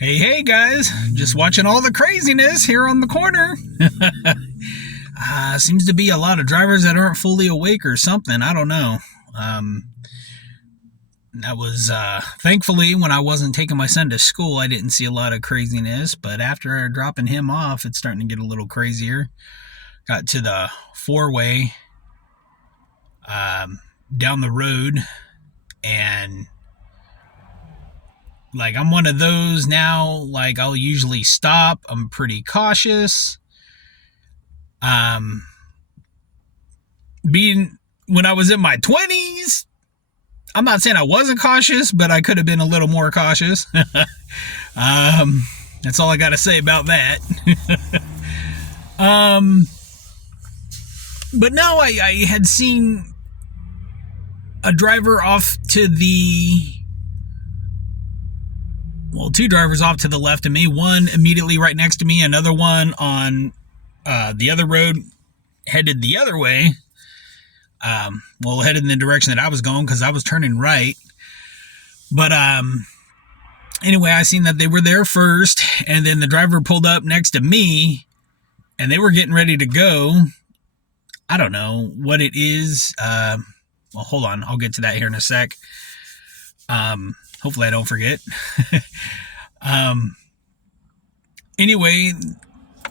Hey guys, just watching all the craziness here on the corner. Seems to be a lot of drivers that aren't fully awake or something. I don't know. That was thankfully when I wasn't taking my son to school, I didn't see a lot of craziness. But after dropping him off, it's starting to get a little crazier. Got to the four-way down the road, and like I'm one of those now. Like I'll usually stop. I'm pretty cautious. Being when I was in my 20s, I'm not saying I wasn't cautious, but I could have been a little more cautious. That's all I got to say about that. But no, I had seen a driver off to two drivers off to the left of me, one immediately right next to me, another one on the other road headed the other way. Headed in the direction that I was going because I was turning right. But anyway, I seen that they were there first, and then the driver pulled up next to me, and they were getting ready to go. I don't know what it is. Hold on. I'll get to that here in a sec. Hopefully I don't forget. Anyway,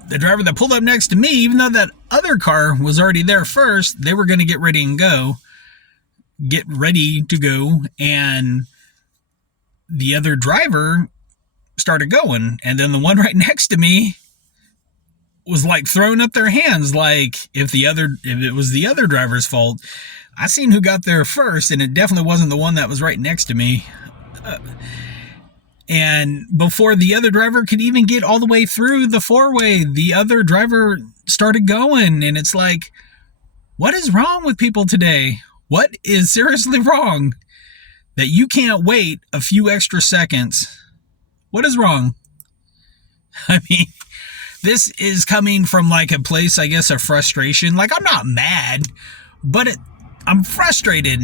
the driver that pulled up next to me, even though that other car was already there first, they were going to get ready to go, and the other driver started going, and then the one right next to me was like throwing up their hands, like if it was the other driver's fault. I seen who got there first, and it definitely wasn't the one that was right next to me. And before the other driver could even get all the way through the four-way, the other driver started going. And it's like, what is wrong with people today? What is seriously wrong that you can't wait a few extra seconds? What is wrong? I mean, this is coming from like a place, I guess, of frustration. Like, I'm not mad, but I'm frustrated.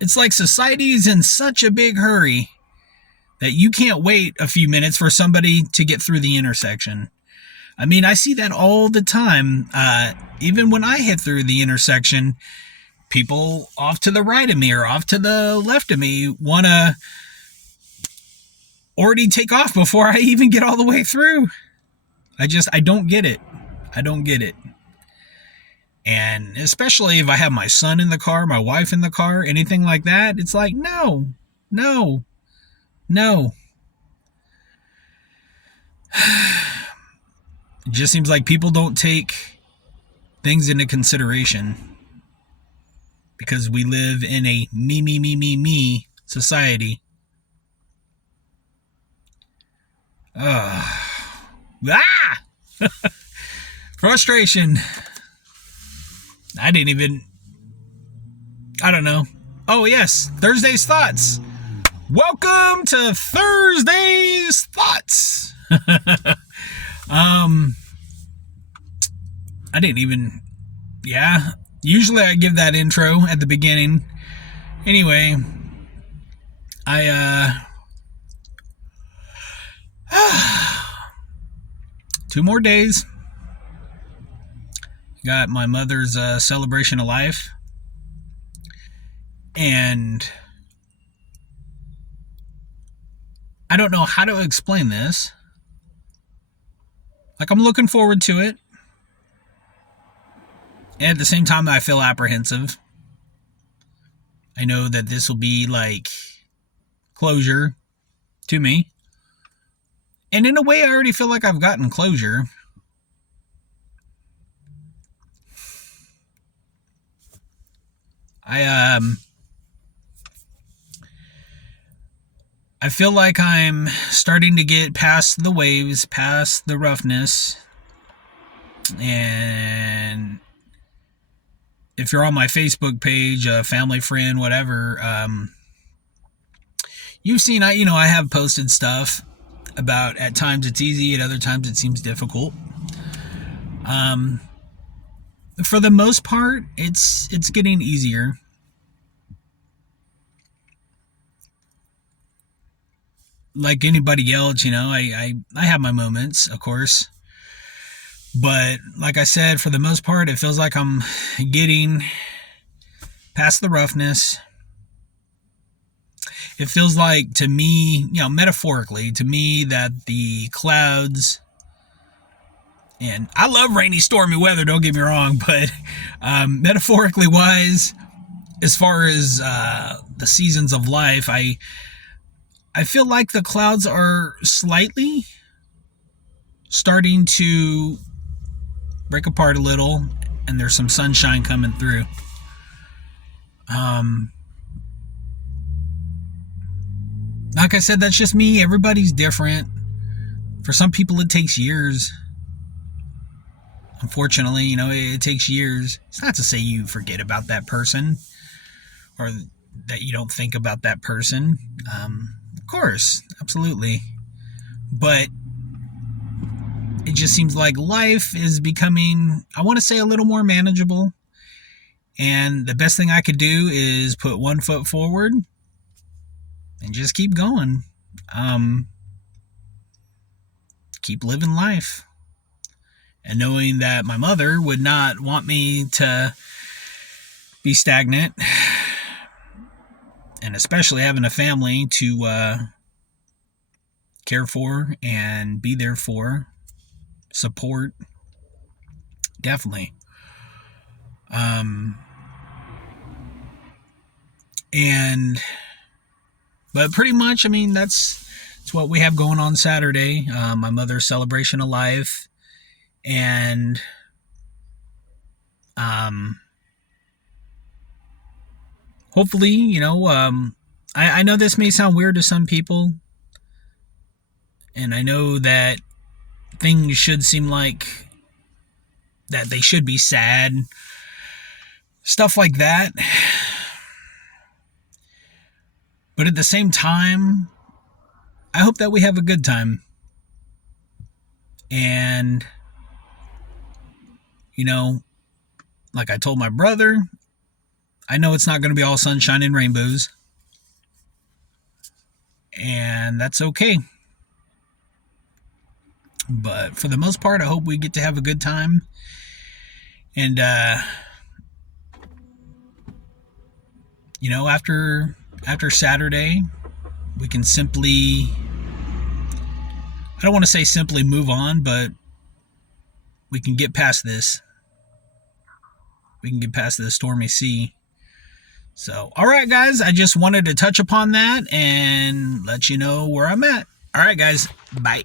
It's like society's in such a big hurry that you can't wait a few minutes for somebody to get through the intersection. I mean, I see that all the time. Even when I hit through the intersection, people off to the right of me or off to the left of me want to already take off before I even get all the way through. I don't get it. I don't get it. And especially if I have my son in the car, my wife in the car, anything like that, it's like, no. It just seems like people don't take things into consideration because we live in a me society. Frustration. I don't know. Oh yes, Thursday's Thoughts. Welcome to Thursday's Thoughts. Usually I give that intro at the beginning. Anyway, I 2 more days. Got my mother's celebration of life. And I don't know how to explain this. Like, I'm looking forward to it. And at the same time, I feel apprehensive. I know that this will be like closure to me. And in a way, I already feel like I've gotten closure. I feel like I'm starting to get past the waves, past the roughness. And if you're on my Facebook page, a family friend, whatever, you've seen, I have posted stuff about at times it's easy, at other times it seems difficult. For the most part, it's getting easier. like anybody else, I have my moments, of course. But like I said, for the most part, it feels like I'm getting past the roughness. It feels like, to me, metaphorically, to me, that the clouds, and I love rainy, stormy weather, don't get me wrong, but metaphorically wise, as far as the seasons of life, I feel like the clouds are slightly starting to break apart a little, and there's some sunshine coming through. Like I said, that's just me. Everybody's different. For some people, it takes years. Unfortunately, it takes years. It's not to say you forget about that person or that you don't think about that person. Of course, absolutely. But it just seems like life is becoming, I want to say, a little more manageable. And the best thing I could do is put one foot forward and just keep going. Keep living life. And knowing that my mother would not want me to be stagnant, and especially having a family to care for and be there for, support, definitely. But pretty much, that's what we have going on Saturday. My mother's celebration of life. And hopefully, I know this may sound weird to some people, and I know that things should seem like that they should be sad, stuff like that. But at the same time, I hope that we have a good time. And like I told my brother, I know it's not going to be all sunshine and rainbows. And that's okay. But for the most part, I hope we get to have a good time. And, after Saturday, we can simply, I don't want to say simply move on, but we can get past this. We can get past this stormy sea. So, all right, guys, I just wanted to touch upon that and let you know where I'm at. All right, guys, bye.